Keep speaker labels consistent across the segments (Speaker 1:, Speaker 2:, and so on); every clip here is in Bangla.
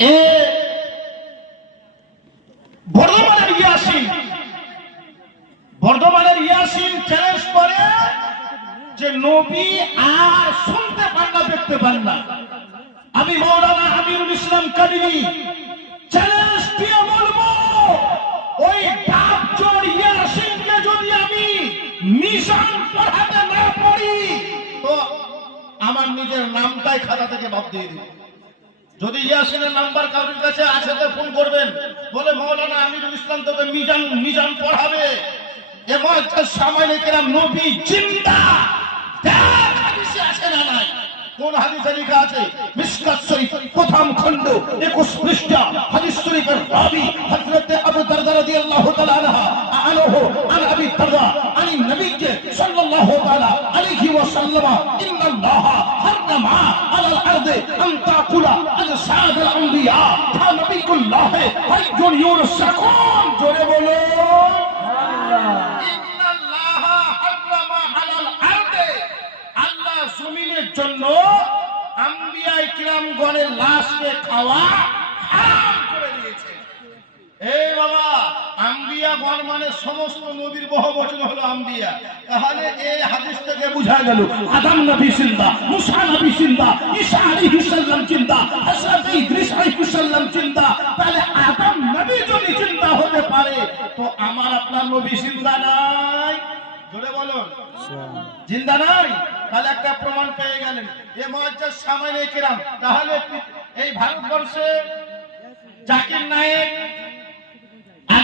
Speaker 1: এ বর্ধমানের ইয়াসিন বর্ধমানের ইয়াসিন চ্যালেঞ্জ করে যে নবী আর শুনতে পান না, দেখতে পান না। আমি মৌলানা আমিরুল ইসলাম কাদিনী চ্যালেঞ্জ দিয়ে বলব, ওই ডাবচোর ইয়াসিনকে যদি আমি মিশন পড়াতে না পড়ি তো আমার নিজের নামটাই খাতা থেকে বাদ দিয়ে দিই যদি ইয়াসিনের নাম্বার কারোর কাছে আছে তো ফোন করবেন। বলে, মৌলানা আমিরুল ইসলাম তোকে মিজান মিজান পড়াবে। কেরাম নবী কোন আছে খণ্ড 21 পৃষ্ঠা, হাদিস শরীফের রাবি, হযরত আবু দারদা রাদিয়াল্লাহু তাআলা আনহা, আনহু, আন হাররামা আলাল আরদি আন তাকুলা আজসাদ আল আম্বিয়া। ফা নবিকুল্লাহ হাইয়ুন ইউরসাকুন জোরে বলো। ইন্নাল্লাহ হাররামা আলাল আরদি। আল্লাহ জমিনের জন্য আম্বিয়া কিরামগণের লাশকে খাওয়া হারাম করে দিয়েছে। এই বাবা আম্বিয়া গণ মানে সমস্ত নবীর বহু হলো আম্বিয়া। তাহলে এই হাদিস থেকে বোঝা গেল, আদম নবী জিন্দা, মুসা নবী জিন্দা, ঈসা আলাইহিস সালাম জিন্দা, হযরত ইদ্রিস আলাইহিস সালাম তাহলে আদম নবী যদি জিন্দা হতে পারে, তো আমার আপনার নবী জিন্দা নাই। জোরে বলুন। জিন্দা নাই? তাহলে একটা প্রমাণ পেয়ে গেলেন। এ মহাজ্জাজ সামাইনে কিরাম। তাহলে এই ভারতবর্ষে জাকির নায়েক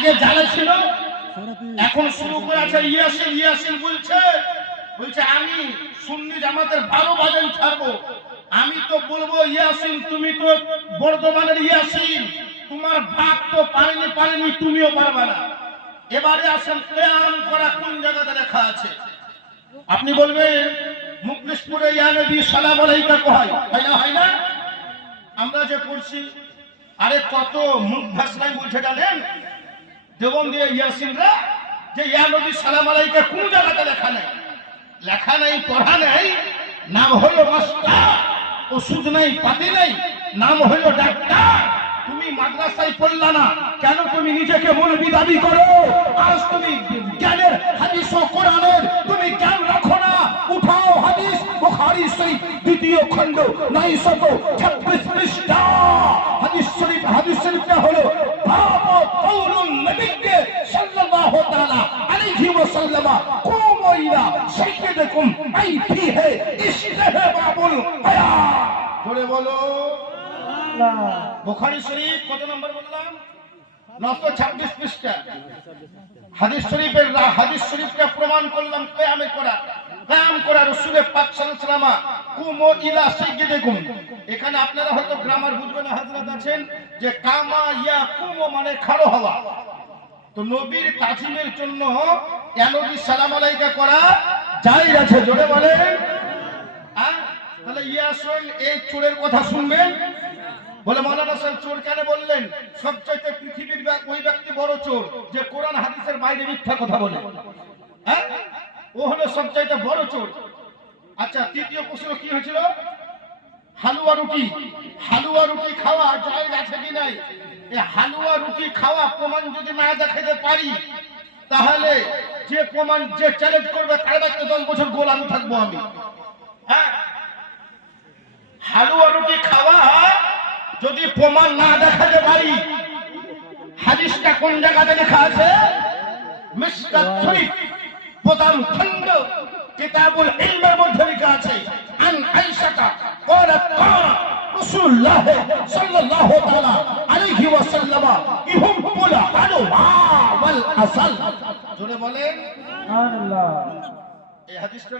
Speaker 1: আগে জালে ছিল এখন শুরু করে আছে ইয়াসিন ইয়াসিন বলছে বলছে আমি সুন্নি জামাতের বারো বাজান ছাড়বো। আমি তো বলব ইয়াসিন তুমি তো বর্ধমানের ইয়াসিন। তোমার বাপ তো পারেনি পারেনি তুমিও পারবে না। এবারে আসেন প্রেম করা কোন জায়গাতে লেখা আছে? আপনি বলবেন মুকলিশপুরে ইয়ানবী সালাম আলাইকা কয় হয় না হয় না? আমরা যে পড়ছি আরে কত মুখ ভাষায় বলছে জানেন? দেবন দিয়ে ইয়াসিনরা যে ইয়ানবী সালাম আলাইকা, কোন জায়গাতে লেখা নেই। লেখা নেই, পড়া নেই, নাম হলো মাস্টার, ওষুধ নেই, পাতি নেই, নাম হলো ডাক্তার। তুমি মাদ্রাসায় পড়লা না, কেন তুমি নিজেকে মৌলবি দাবি করো? আজ তুমি জ্ঞানের হাদিস ও কোরআনের, তুমি জ্ঞান রাখো না। উঠাও হাদিস বুখারী শরীফ দ্বিতীয় খণ্ড নয় শত ছাব্বিশ পৃষ্ঠা। হাদিস শরীফ হাদিস শরীফটা হলো বাব কৌলুন নবীকে সাল্লাল্লাহু তাআলা আলাইহি ওয়াসাল্লাম কুমু ইলা সাইয়্যিদিকুম আই ফিহি ইসতিহবাবুল হায়া জোরে বলো। বুখারী শরীফ কত নম্বর বললাম? নশো ছাব্বিশ পৃষ্ঠা। হাদিস শরীফের হাদিস শরীফকে প্রমাণ করলাম কেয়ামে করা। কায়াম করা রসুলের পাক সালামা কুমো ইলা সাইয়্যিদিকুম এখানে আপনারা হয়তো গ্রামার বুঝবেন না, হযরত আছেন যে কামা ইয়া কুমো মানে খাড়ো হওয়া। তো নবীর তাজিমের জন্য নবী সালাম আলাইকা করা যাই আছে, জোরে বলেন? তাহলে ইয়াসন এই চোরের কথা শুনবেন? বলে মৌলানা সাহেব চোর কেন বললেন? সবচাইতে পৃথিবীর ওই ব্যক্তি বড় চোর, যে কোরআন হাদিসের বাইরে মিথ্যা কথা বলে। হ্যাঁ? ও হলো সবচাইতে বড় চোর। আচ্ছা তৃতীয় প্রশ্ন কি হয়েছিল? হালুয়া রুটি। হালুয়া রুটি খাওয়া জায়েজ আছে কি নাই? হালুয়া রুটি খাওয়া প্রমাণ যদি না দেখাতে পারি, তাহলে যে প্রমাণ, যে চ্যালেঞ্জ করবে, তার বাড়িতে দশ বছর গোলামি থাকব আমি। হ্যাঁ? হালুয়া রুটি খাওয়া যদি প্রমাণ না দেখাতে পারি হাদিসটা কোন জায়গাতে লেখা আছে? মিস্টার শরীফ কিতাবুল ইলমের মধ্যে লেখা আছে আন আয়েশাটা ক্বালাত ক্বালা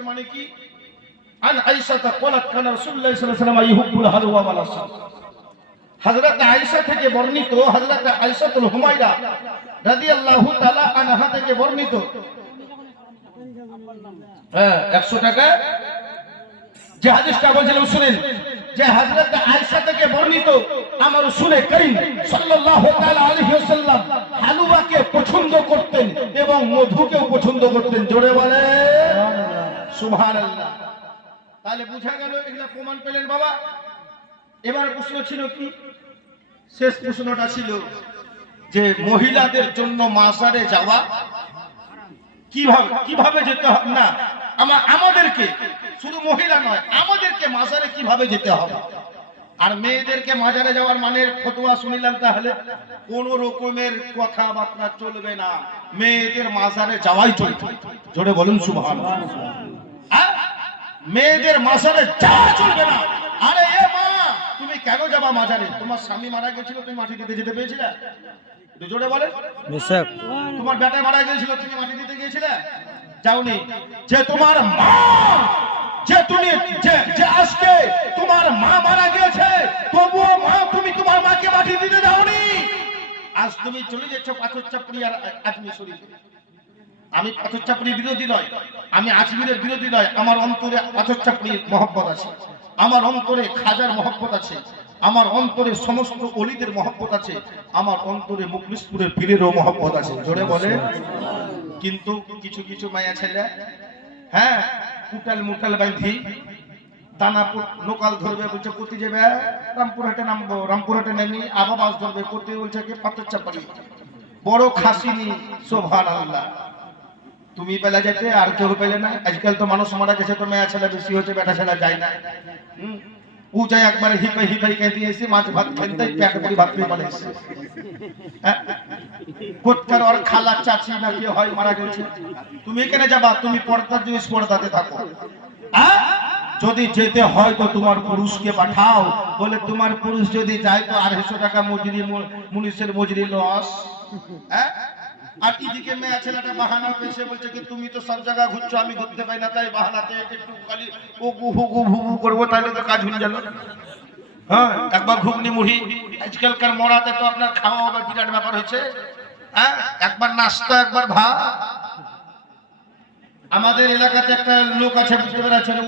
Speaker 1: মানে কি? আন আয়েশাটা ক্বালাত হযরত আয়েশা থেকে বর্ণিত, হযরত আয়েশাতুল হুমায়রা রাদিয়াল্লাহু তাআলা আনহা থেকে বর্ণিত। হ্যাঁ 100 টাকা। যে হাদিসটা বলছিলাম, শুনেন। যে হযরত আয়েশা থেকে বর্ণিত, আমার শুনে করিম সাল্লাল্লাহু তাআলা আলাইহি ওয়াসাল্লাম হালুয়াকে পছন্দ করতেন এবং মধুকেও পছন্দ করতেন। জোরে বলে সুবহানাল্লাহ। তাহলে বুঝা গেল এগুলা প্রমাণ পেলেন বাবা। এবার প্রশ্ন ছিল কি? শেষ প্রশ্নটা ছিল যে মহিলাদের জন্য মাজারে যাওয়া কীভাবে কীভাবে যেতে হবে? না আমার আমাদেরকে, শুধু মহিলা নয়, আমাদেরকে মাজারে কীভাবে যেতে হবে? আর মেয়েদেরকে মাজারে যাওয়ার মানে ফতোয়া শুনিলাম তাহলে? কোন রকমের কথাবার্তা চলবে না। মেয়েদের মাজারে যাওয়াই চলবে। জোরে বলুন সুবহান মেয়েদের মাজারে যাওয়া চলবে না। আরে কেন যাবা মাজারে তোমার স্বামী মারা গেছিল তুমি মাটি দিতে যেতে পেয়েছিলে? জোরে বলে। তোমার বেটা মারা গিয়েছিল তুমি মাটি দিতে গিয়েছিলে? যাওনি। যে তোমার মা যে তুমি যে যে আজকে তোমার মা মারা গিয়েছে তবুও মা তুমি তোমার মাকে মাটি দিতে যাওনি আজ তুমি চলে যাচ্ছ পাথর চাপড়ি আর আজমি শরীফে আমি পাথর বিরোধী নয়, আমি আজমিরের বিরোধী নয়, আমার অন্তরে পাথর চাপড়ির মহব্বত আছে। আমার অন্তরে খাজার মহব্বত আছে, আমার অন্তরে সমস্ত অলিদের মহব্বত আছে, আমার অন্তরে মুখলিশপুরের পীরেরও মহব্বত আছে। জোরে বলে। কিন্তু কিছু কিছু মায়া ছেলে হ্যাঁ কুটাল মুটাল বাঁধি দানাপুর লোকাল ধরবে বলছে কোথায় যাবে রামপুরহাটে নামবো রামপুরহাটে নেমি আবার বাস ধরবে কোথায় বলছে কি পাথর বড় খাসিনি, সোভান আল্লাহ। তুমি পেলে যেতে আর কেউ পেলে না আজকাল তো মানুষ মারা গেছে তো মেয়া ছেলে, বেশি হচ্ছে, বেটা ছেলে যায় না। ও যায় একবার হিপে হিপে কে দিয়েছি মাছ ভাত খেতে করে ভাত খেয়ে বলে। হ্যাঁ? খালা চাচি না কি হয়, মারা গেছে তুমি এখানে যাবা, তুমি পর্দার জিনিস পর্দাতে থাকো হ্যাঁ? যদি যেতে হয় তো তোমার পুরুষকে পাঠাও বলে তোমার পুরুষ যদি যায় তো আড়াইশো টাকা মজুরি মুনিশের মজুরি লস হ্যাঁ আর এদিকে মেয়ে ছেলেটা বাহানা পেয়েছে বলছে কি, তুমি তো সব জায়গা ঘুরছো, আমি ঘুরতে পাই না, তাই বাহানাতে একটু খালি ও গু হু গু ভু ভু করব তাহলে তো কাজ হয়ে গেল। হ্যাঁ একবার ঘুগনি মুড়ি, আজকালকার মরাতে তো আপনার খাওয়া আবার বিরাট ব্যাপার হয়েছে। হ্যাঁ একবার নাস্তা, একবার ভাত। আমাদের এলাকাতে একটা লোক আছে, বুঝতে পেরেছেন